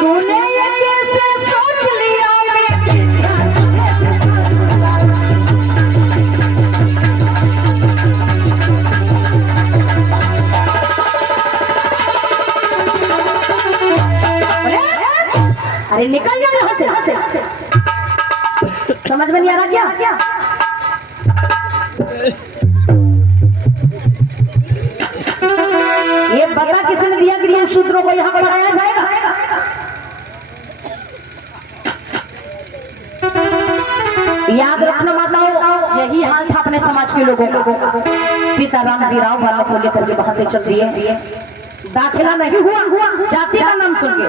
तूने ये कैसे सोच लिया अरे निकल जाओ यहाँ से। समझ में नहीं आ रहा क्या? ये बता किसने दिया कि इन शूद्रों को यहाँ पढ़ाया जाएगा? याद रखना माताओं, यही हाल था अपने समाज के लोगों का। पिता रामजी राव वालों को लेकर के वहां से चल दिए। दाखिला नहीं हुआ, जाति का नाम सुन के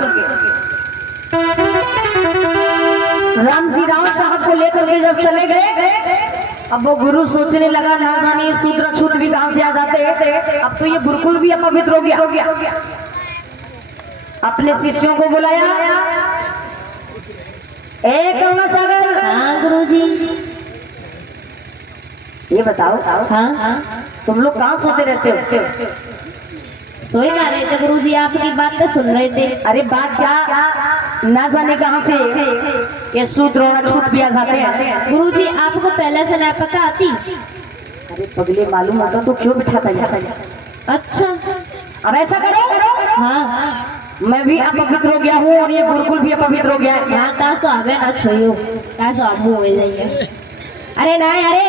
रामजी राव साहब को लेकर के जब चले गए, अब वो गुरु सोचने लगा ना जाने शूद्र छूत भी कहां से आ जाते हैं। अब तो ये गुरुकुल भी अपवित्र हो गया। अपने शिष्यों को बुलाया, करुणा सागर। हाँ गुरुजी। ये बताओ, हाँ तुम लोग कहाँ सोते रहते हो? सोई ना रहे थे गुरुजी, आपकी बात तो सुन रहे थे। अरे बात क्या, ना जाने कहां से ये शूद्र और छूत भी आ जाते हैं। गुरुजी आपको पहले से ना पता आती? अरे पगले मालूम होता तो क्यों बिठाता यहाँ? अच्छा अब ऐसा करो, हाँ मैं भी अपवित्र हो गया हूँ और ये गुरुकुल भी अपवित्र हो गया है। हाँ कासो हमें ना छोयो, कासो आप मुँह में जाइए। अरे ना, अरे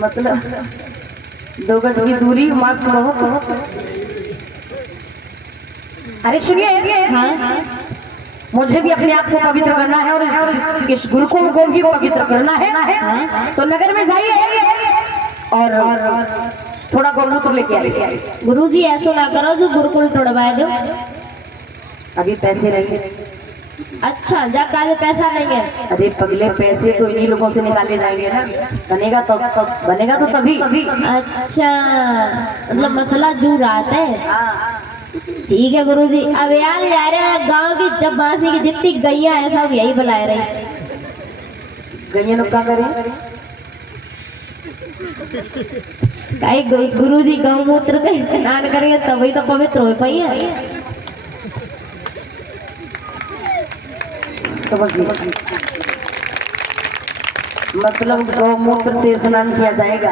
मतलब 2 गज की दूरी, मास्क बहुत। अरे सुनिए, हाँ मुझे भी अपने आप को पवित्र करना है और इस गुरुकुल को भी पवित्र करना है। हाँ तो नगर में जाइए और थोड़ा गौमूत्र लेके आइए। गुरुजी ऐसा ना करो जो गुरुकुल तोड़वाए दो। अभी पैसे नहीं। अच्छा जा काले पैसा नहीं है? अरे पगले पैसे तो इन्हीं लोगों से निकाले जाएंगे ना, बनेगा तो तभी। अच्छा मतलब मसला जू रहा है। ठीक है गुरुजी। अब यार गांव की जब बासी की जितनी गैया है सब यही बुलाए रही। गैया लोग क्या करें? गुरुजी गौमूत्र का स्नान करेंगे तभी तो पवित्र हो पाई है। मतलब गौमूत्र से स्नान किया जाएगा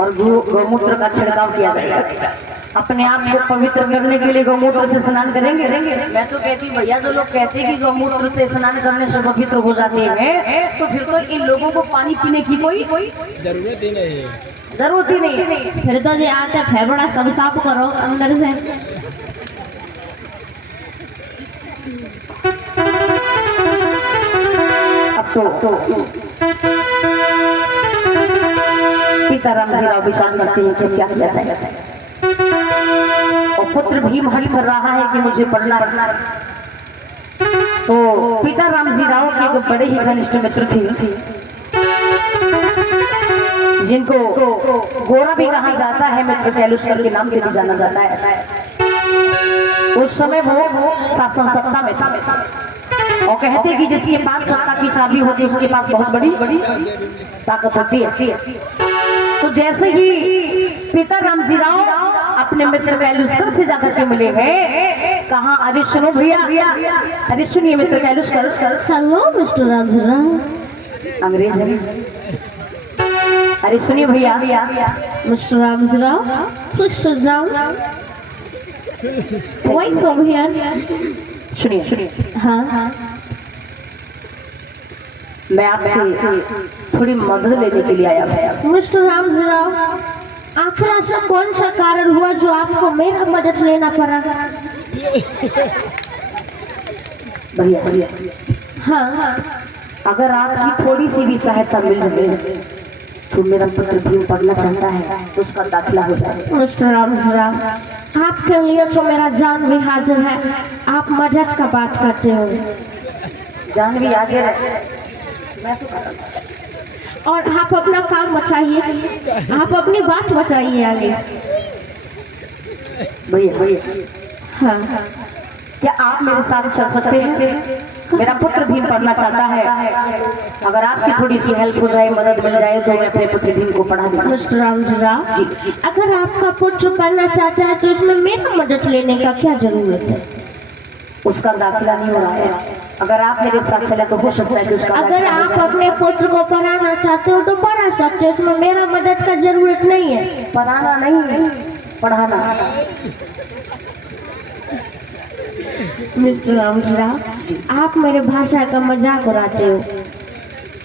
और गौमूत्र का छिड़काव किया जाएगा। अपने आप को पवित्र करने के लिए गौमूत्र से स्नान करेंगे। मैं तो कहती हूँ भैया, जो लोग कहते हैं कि गौमूत्र से स्नान करने से पवित्र हो जाते हैं, तो फिर तो इन लोगों को पानी पीने की कोई जरूरत ही नहीं है। फिर तो जो आते फेफड़ा सब साफ करो अंदर से। अब तो पिता रामजी राव विचार करते हैं कि क्या किया जाए, और पुत्र भीम हट कर रहा है कि मुझे पढ़ना है। तो पिता रामजी राव के एक बड़े ही घनिष्ठ मित्र थे, जिनको गोरा भी कहा जाता है, मित्र कैलुष्कर के नाम से भी जाना जाता है। उस समय वो शासन सत्ता में था और कहते हैं कि जिसके पास सत्ता की चाबी होती है उसके पास बहुत बड़ी ताकत होती है। तो जैसे ही पिता रामजी राव अपने मित्र कैलुष्कर से जाकर के मिले हैं, कहा अरे सुनो भैया, अरे सुनिए मित्र कैलुष्कर। Hello mister Ramji Rao. अंग्रेज है। अरे सुनिए भैया, mister Ramji Rao, mister Rao, why come here? सुनिए। हाँ मैं आपसे थोड़ी मदद लेने के लिए आया हूँ। मिस्टर रामजी राव, आखिर ऐसा कौन सा कारण हुआ जो आपको मेरा मदद लेना पड़ा? भैया, हाँ अगर आपकी थोड़ी सी भी सहायता मिल जाए तो मेरा पुत्र भीम पढ़ना चाहता है तो उसका दाखिला हो जाए। मिस्टर रामजी राव, आपके लिए तो मेरा जान भी हाजिर है, आप मदद का बात करते हो। जान भी हाजिर है, और आप अपना काम बचाइए, आप अपनी बात बताइए आगे। भैया, हाँ क्या आप मेरे साथ चल सकते हैं? मेरा पुत्र भीम पढ़ना चाहता है, अगर आपकी थोड़ी सी हेल्प हो जाए, मदद मिल जाए तो मैं अपने पुत्र भीम को पढ़ा दूंगा। मिस्टर रामजीराव जी। अगर आपका पुत्र पढ़ना चाहता है तो इसमें मेरा मदद लेने का क्या जरूरत है? उसका दाखिला नहीं हो रहा है, अगर आप मेरे साथ चले तो हो सकता है कि उसका अगर दाखिला हो आप जाए। अपने पुत्र को पढ़ाना चाहते हो तो पढ़ा सकते हो, इसमें मेरा मदद का जरूरत नहीं है। पढ़ाना नहीं, पढ़ाना। मिस्टर रामजीराव आप मेरे भाषा का मजाक उड़ाते हो।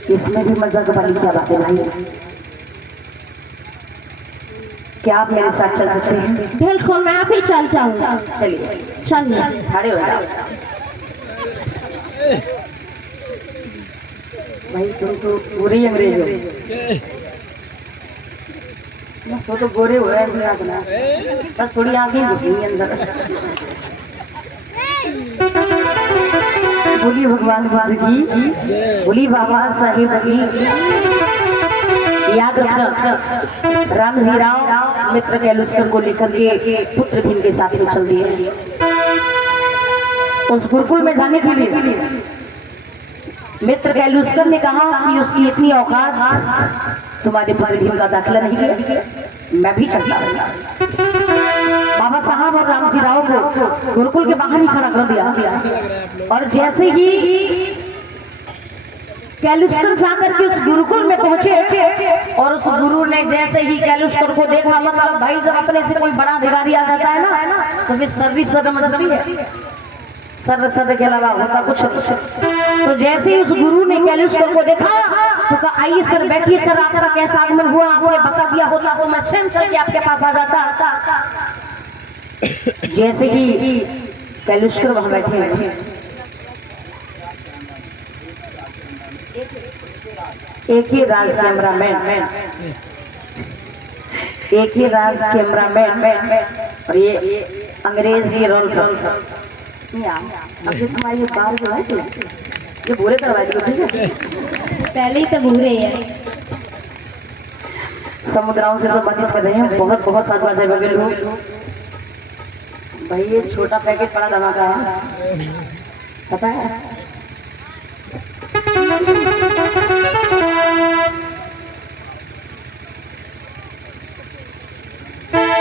इसमें भी मजाक वाली क्या बात है भाई? क्या आप मेरे साथ चल सकते हैं? बिल्कुल मैं आप ही चल जाऊंगा। चलिए चलिए खड़े हो जाओ। भाई तुम तो पूरे ही अंग्रेज हो। बस वो तो गोरे हो ऐसी बात ना, बस थोड़ी आंखें घुसी अंदर। बोली भगवान बुद्ध की, बोली बाबा साहिब की। याद रखना, रामजीराव मित्र कैलुस्कर को लेकर के पुत्र भीम के साथ में चल दिए उस गुरुकुल में जाने के लिए। मित्र कैलुस्कर ने कहा कि उसकी इतनी औकात तुम्हारे पुत्र भीम का दाखिला नहीं किया, मैं भी चलता हूँ। बाबा साहब और रामजीराव को गुरुकुल के बाहर ही खड़ा कर दिया, और जैसे ही कैलुस्कर जाकर के उस गुरुकुल में पहुंचे और उस गुरु ने जैसे ही कैलुस्कर को देखा, मतलब भाई जब अपने से कोई बड़ा अधिकारी आ जाता है ना तो वे सर्दी सर मचती है, सर के अलावा होता कुछ नहीं। तो जैसे ही उस गुरु ने कैलुस्कर को देखा तो कहा आइए सर बैठिए, सर आपका कैसा आगमन हुआ, आपने बता दिया होता तो मैं स्वयं चल के आपके पास आ जाता। जैसे ही कैलुस्कर वहां बैठे हैं, एक ही राज कैमरामैन और ये अंग्रेज ये रोल अब ये तुम्हारी बाल जो है ये भूरे करवा दियो, ठीक है? पहले ही तो भूरे है। समुद्राओं से संबंधित कर रहे हैं, बहुत बहुत सात बाजे वगैरह लोग। भाई ये छोटा पैकेट बड़ा धमाका है, पता है?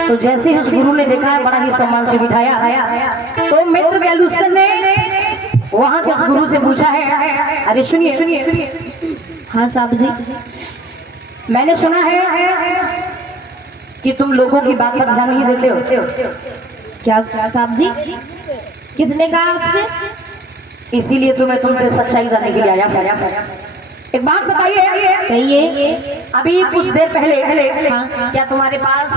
तो जैसे ही उस गुरु ने देखा है, बड़ा ही सम्मान से बिठाया, तो मित्र कैलुस्कर ने वहां के उस गुरु से पूछा है, अरे सुनिए। हाँ साहब जी। मैंने सुना है कि तुम लोगों की बात पर ध्यान नहीं देते हो। क्या साहब जी? किसने कहा आपसे? इसीलिए तो मैं तुमसे सच्चाई जानने के लिए आया। एक बात बताइए, कहिए। अभी कुछ देर पहले क्या तुम्हारे पास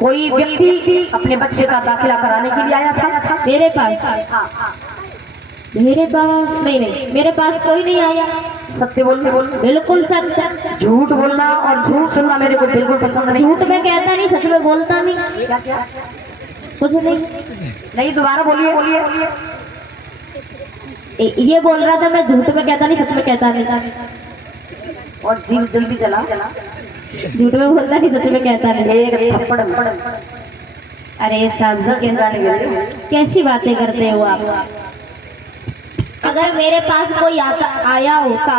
कोई व्यक्ति अपने बच्चे का दाखिला कराने के लिए आया था? मेरे पास? हाँ। मेरे पास नहीं, मेरे पास कोई नहीं आया। सत्य बोलना, बिल्कुल सत्य। झूठ बोलना और झूठ सुनना मेरे को बिल्कुल पसंद नहीं। झूठ में कहता नहीं, सच में बोलता नहीं। क्या? कुछ नहीं, दोबारा बोलिए। ये बोल रहा था मैं झूठ में कहता नहीं, सच में कहता नहीं। और जीव जल्दी चला, झूठ में बोलता नहीं, सच में कहता नहीं। एक थप्पड़। अरे साहब जी कैसी बातें करते हो आप? अगर मेरे पास कोई आया होता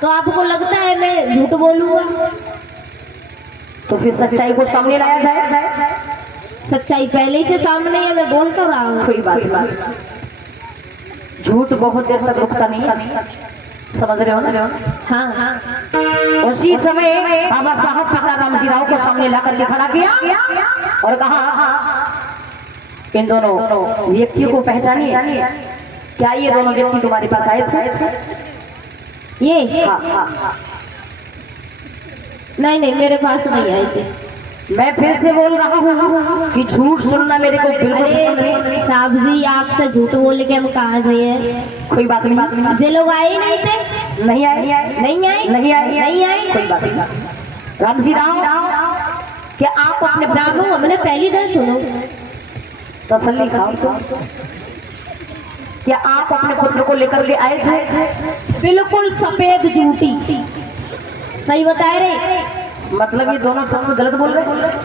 तो आपको लगता है मैं झूठ बोलूंगा? तो फिर सच्चाई को सामने लाया जाए। सच्चाई पहले ही से सामने है, मैं बोल तो रहा हूँ। कोई बात नहीं, झूठ बहुत देर तक रुकता नहीं, समझ रहे हो ना? हाँ। उसी समय बाबा साहब पिता रामजीराव को सामने ला करके खड़ा किया और कहा, इन दोनों व्यक्तियों को पहचानिए, क्या ये दोनों व्यक्ति तुम्हारे पास आए थे? ये? हाँ। नहीं, मेरे पास नहीं आए थे। मैं फिर से बोल रहा हूँ कि झूठ सुनना मेरे को बिल्कुल पसंद नहीं। साहब जी आपसे झूठ बोल के हम कहाँ जाइए? कोई बात नहीं। जे लोग आए नहीं थे? नहीं आए। कोई बात नहीं। रामजीराव, क्या आप अपने ब्राह्मण हमने पहली बार सुनो। तसल्ली खाओ तो। क्या आप अपने पुत्र को लेकर के आए थे? बिल्कुल सफेद झूठी। सही बता रहे? मतलब ये दोनों शख्स गलत बोल रहे?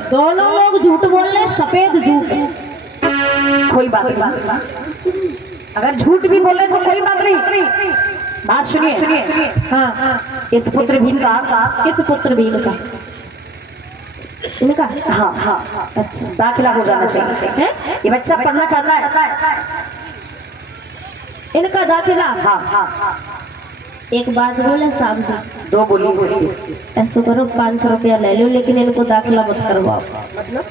दोनों लोग झूठ बोल रहे, सफेद झूठ। कोई बात नहीं। अगर झूठ भी बोले तो कोई बात नहीं, बात सुनिए। हाँ, इस पुत्र भीम का किस पुत्र भीम का? इनका? हाँ हाँ अच्छा, दाखिला हो जाना चाहिए। है? ये बच्चा पढ़ना चाहता है। इनका दाखिला? हाँ हाँ एक बात बोले साहब से, दो बोली। ऐसा करो 500 रुपया ले लो, लेकिन इनको दाखिला मत करवाओ। मतलब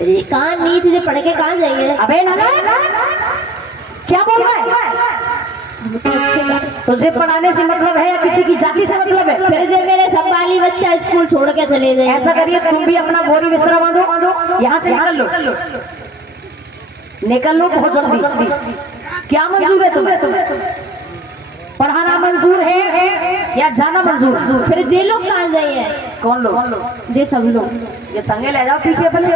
ये कहाँ नीचे से पढ़ के कहाँ जाएंगे? अबे नालायक, क्या बोल रहा है? हम तो अच्छे का, तुझे पढ़ाने से मतलब है या किसी की जाति से मतलब है? फिर जो मेरे संभाली बच्चा स्कूल छोड़ के चले जाए। ऐसा करिए, तुम भी अपना बोरी बिस्तरा बांधो, यहाँ से निकल लो, निकल लो बहुत जल्दी। क्या मंजूर है तुम्हें? पढ़ाना मंजूर है या जाना मंजूर? फिर जे लोग कहाँ जाइए? कौन लोग? जे सब लोग। ये संगे ले जाओ पीछे अपने।